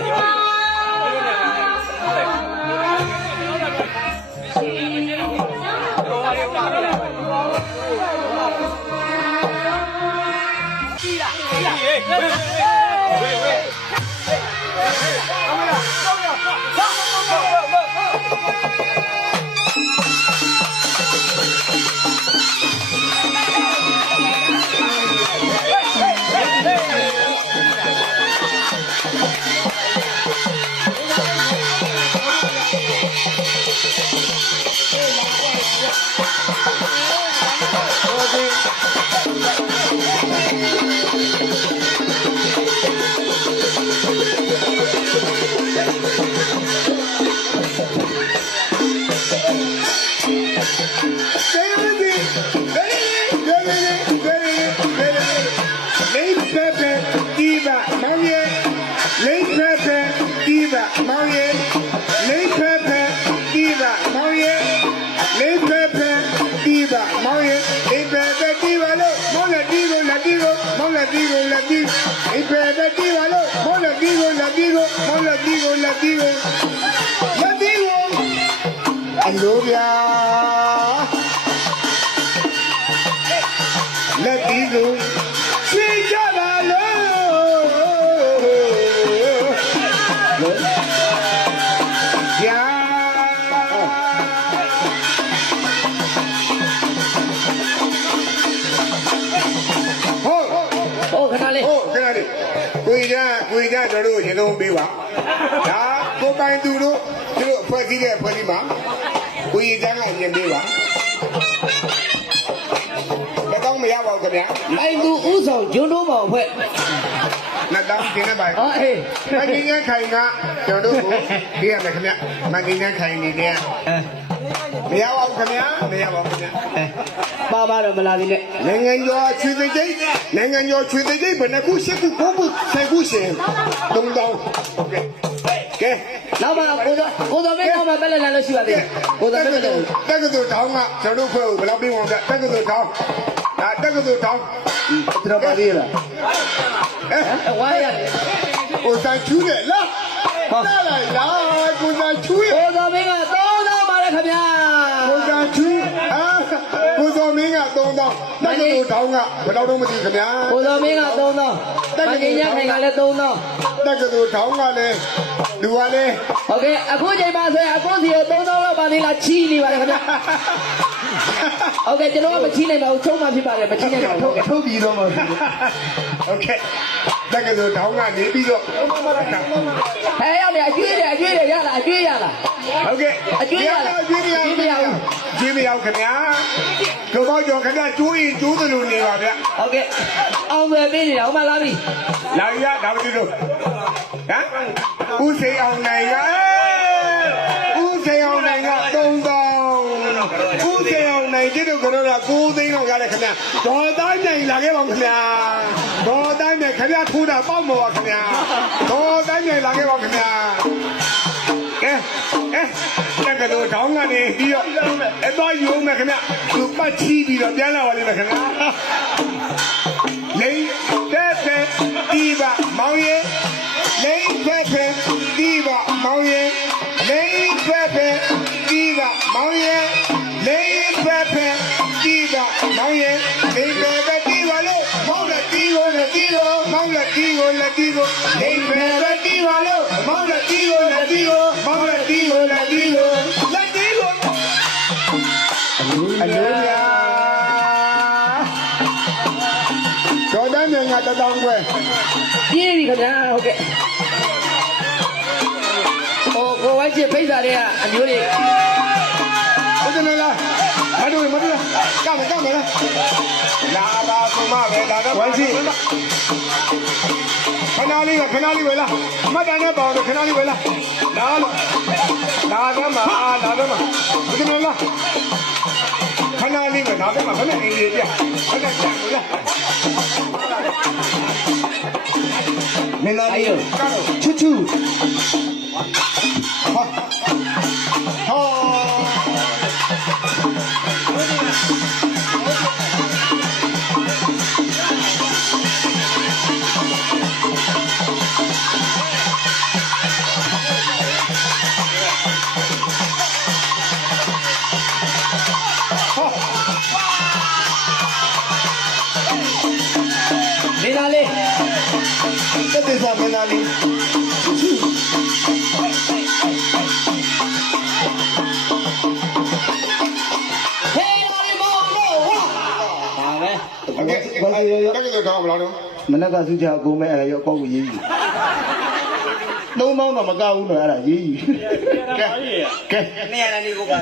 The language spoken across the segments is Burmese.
你。 အိပေပဲတီးပါလို့မောလက်တီးကိုလက်တီးကိုမောလက်တီးကိုလက်တီးကိုလက်တီးကိုအလိုဗျာ ပေးပါဒါကိုပိုင်သူတို့သူတို့အဖွဲ့အစည်းတဲ့အဖွဲ့အစည်းမှာကိုကြီးကကရင်ပေးပါလက်တော့မရပါဘူးခင်ဗျာမိုင်သူဥဆောင်ဂျွန်းတို့မောင်အဖွဲ့လက်တော့တင်နေပါဟောအေးမကင်းကခိုင်ကကျွန်တော်တို့ကိုပေးရမယ်ခင်ဗျာမကင်းကခိုင်နေတဲ့အဲ မရပါဘူးခင်ဗျာမရပါဘူးခင်ဗျာအဲပါပါတော့မလာသေးနဲ့နိုင်ငံကျော်ချွေသိသိနိုင်ငံကျော်ချွေသိသိဘယ်နှခုရှစ်ခုကိုခုဆိုင်ခုရှင်တုံးတောင်းဟုတ်ကဲ့ကဲနောက်မှကိုတော်ကိုတော်မင်းနောက်မှပဲလက်လာလို့ရှိပါသေးတယ်ကိုတော်မင်းလည်းတက္ကသိုလ်တောင်းကကျွန်တော်တို့ဖွဲ့ကိုဘယ်လောက်ပြီးဝင်ကြတက္ကသိုလ်တောင်းဒါတက္ကသိုလ်တောင်းတော်ပါသေးလားအဲအဲဝါရတယ်ကိုဆိုင်ချူးတယ်လားဟောလာလာလာကိုဆိုင်ချူးရကိုတော် ဗျာကိုကချူအာကိုစောမင်းက3000တက္ကသိုလ်တောင်းကဘယ်တော့တော့မသိခင်ဗျာကိုစောမင်းက3000တက္ကသိုလ်ညခိုင်ကလည်း3000တက္ကသိုလ်တောင်းကလည်းလူကလည်းဟုတ်ကဲ့အခုချိန်မှာဆိုရင်အခုစီရ3000လောက်ပါနေလားချီးနေပါတယ်ခင်ဗျာဟုတ်ကဲ့ကျွန်တော်ကမချီးနိုင်ပါဘူးချုံမှဖြစ်ပါတယ်မချီးနိုင်ပါဘူးထုတ်ပြီးတော့မှဟုတ်ကဲ့တက်ကလေးတောင်းကနေပြီးတော့ဟဲ့ရောက်နေအကျွေးတယ်အကျွေးတယ်ရလားအကျွေးရလား ဟုတ်ကဲ့အကျွေးရလားအကျွေးမရအကျွေးမရဘူးကျွေးမရဘူးခင်ဗျာကိုပေါ့ကျော်ခင်ဗျာကျိုးရင်ကျိုးသလိုနေပါဗျဟုတ်ကဲ့အောင်ပဲပေးနေတာဟိုမှာလာပြီလာရဒါမတူလို့ဟမ်ဦးစိန်အောင်နိုင်ကအေးဦးစိန်အောင်နိုင်က3000ဦးစိန်အောင်နိုင်တိတို့ကတော့9သိန်းလောက်ရတယ်ခင်ဗျာဒေါ်တိုင်းနိုင်လာခဲ့ပါခင်ဗျာဒေါ်တိုင်းနိုင်ခင်ဗျာထိုးတာပေါ့မောပါခင်ဗျာဒေါ်တိုင်းနိုင်လာခဲ့ပါခင်ဗျာကဲကဲ တက်ကတော်တောင်းကနေပြီးတော့အဲ့တော့ယူမယ်ခင်ဗျာသူပတ်ချီးပြီးတော့ပြန်လာပါလိမ့်မယ်ခင်ဗျာလိမ့်တဲ့တဲ့ဒီပါမောင်ရဲ့လိမ့်တဲ့တဲ့ဒီပါမောင်ရဲ့လိမ့်တဲ့တဲ့ဒီပါမောင်ရဲ့လိမ့်တဲ့တဲ့ဒီပါမောင်ရဲ့လိမ့်တဲ့တဲ့ဒီပါလို့မောင်လက်ဒီကိုလက်ဒီကိုမောင်လက်ဒီကိုလက်ဒီကိုလိမ့်တဲ့တဲ့ဒီပါလို့မောင်လက်ဒီကိုလက်ဒီကိုမောင် ဒေါ်တန်းမြန်ကတထောင်ခွဲပြည့်ပြီခင်ဗျာဟုတ်ကဲ့ဟိုကိုဝိုင်းချစ်ဖိတ်စာတွေကအမျိုးတွေဟုတ်တယ်လားမတို့မတို့ကမကမလားလာပါဆုံးမပဲလာတော့ဝိုင်းစီခဏလေးခဏလေးပဲလားမတန်နဲ့ပေါအောင်ခဏလေးပဲလားလာလို့လာတော့မှာလာတော့မှာဟုတ်တယ်လားခဏလေးပဲလာတော့မှာဘယ်နဲ့နေရပြဟုတ်တယ်ကြာလို့ လားမင်း ညာလေးအကဲအဲ့ဒါကကောင်းမလားတော့မနက်ကစူးကြအကုန်မဲ့အဲ့ဒါရောအပေါက်ကိုရေးယူသုံးပေါင်းတော့မကောက်ဘူးနော်အဲ့ဒါရေးယူကဲကဲနေရာလေးကိုပါ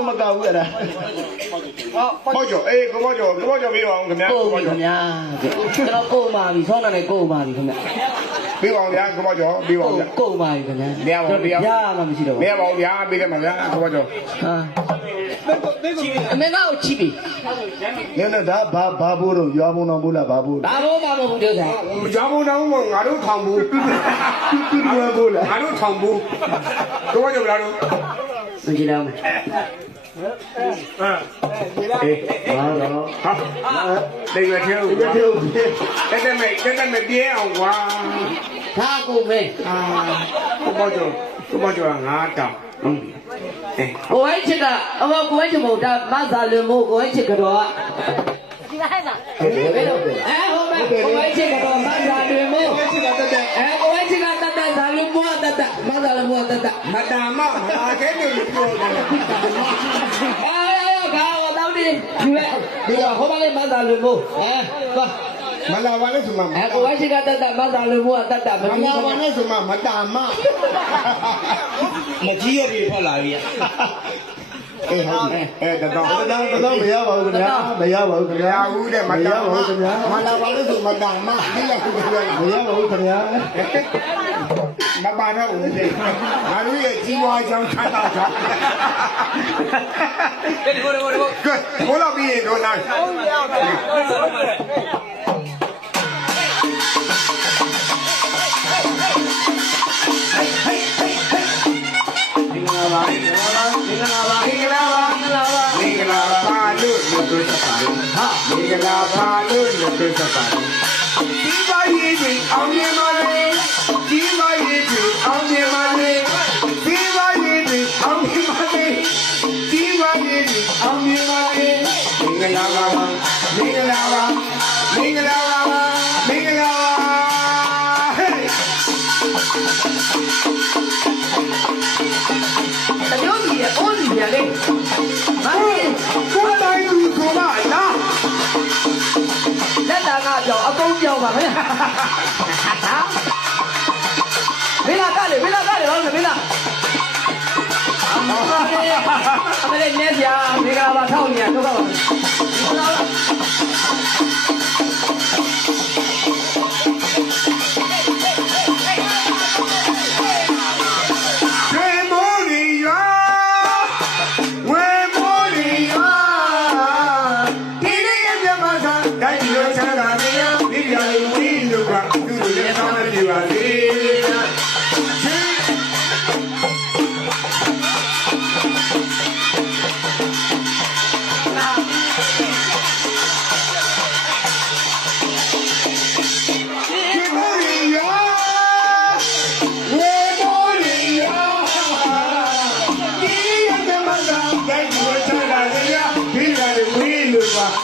သုံးပေါင်းမကောက်ဘူးအဲ့ဒါဘောကျော်အေးကိုဘောကျော်ကိုဘောကျော်ပြီးပါအောင်ခင်ဗျာကိုကိုပြီဘောခကျော်င်ဗျာကျွန်တော်ကိုပါပြီဆောင်းနေကိုပါပြီခင်ဗျပြီးပါအောင်ဗျာကိုဘောကျော်ပြီးပါအောင်ဗျာကိုပါပြီခင်ဗျရမှမရှိတော့မရပါဘူးဗျာပြီးတယ်မှာဗျာကိုဘောကျော်ဟာအမေကောချီပြီနင်းတော့ဒါဘာဘာဘိုးတော့ရွာဘုံတော်ဘိုးလားဘာဘိုးဒါဘောပါမဟုတ်ပြောတာကြောင်ဘုံတော်မငါတို့ထောင်ဘူးတူတူရွာဘိုးလားငါတို့ထောင်ဘူးကိုဘောကျော်ဗျာတို့မကြည့်တော့မယ်အေးဘာတော့ ဟာတိတ်ရသေးဘူးဒီလိုတက်တက်မဲ့တက်တက်မဲ့ပြေးအောင်ကွာဒါကိုမဲအာကိုဘောကျော်ကိုဘောကျော်ကငါတောင်ဟုတ်အေးကိုဝိုင်းချစ်ကအမကိုဝိုင်းချစ်မို့ဒါမသာလွန်မို့ကိုဝိုင်းချစ်ကတော့ဒီကဟဲ့လားအဲဟိုမဲကိုဝိုင်းချစ်ကတော့မသာလွန်မို့ ရှိတာတက်တက် အဲကိုဝိုင်းချစ်ကတတ်တတ်သာလွန်မို့တတ်တတ်မသာလွန် မို့တတ်တတ်မတာမမလာခဲ့လို့ပြောတယ်အာရကာတော့ဒီယူလိုက်ဒီကဟိုမလေးမသာလွန်မို့အဲသွားမလာပါနဲ့ဆိုမှအဲကိုဝိုင်းချစ်ကတတ်တတ်မသာလွန်မို့တတ်တတ်မမပြီးလာဘူးပါနဲ့ဆိုမှမတာမမကြီးရတွေထွက်လာပြီအေးဟုတ်တယ်အဲတော့တော့တော့မရပါဘူးခင်ဗျာမရပါဘူးခင်မဗျာရဘူးတဲ့မမရတာပါမဘူးခင်ဗျာမလာပါနဲ့ဆိုမတာမဒီလောက်ကိုပြောမရပါဘူးခင်ဗျာ မပါတော့ဘူးတဲ့ငါတို့ရဲ့ကြီးပွားကြောင်းချမ်းသာကြောင်းဒီကိုဒီကိုဒီကိုကဲဘိုးလာပြီးရင်တော့နားမင်္ဂလာပါမင်္ဂလာပါမင်္ဂလာပါမင်္ဂလာပါမင်္ဂလာပါမင်္ဂလာပါလို့ပြောတတ်ပါတယ်ဟာမင်္ဂလာပါလို့ပြောတတ်ပါတယ်ဒီပါရေးကြီးအောင်မြင်ပါ ပါခင်ဗျာမင်းလာကလေမင်းလာကလေဟောမင်းလာအမလေးနေပြမင်္ဂလာပါထောက်နေရတော့ပါ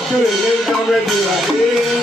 လူကသူတို့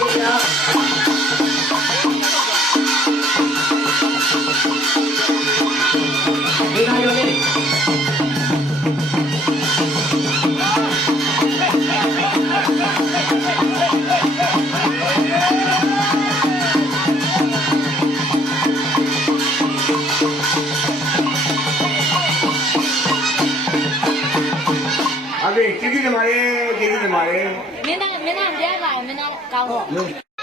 အကေ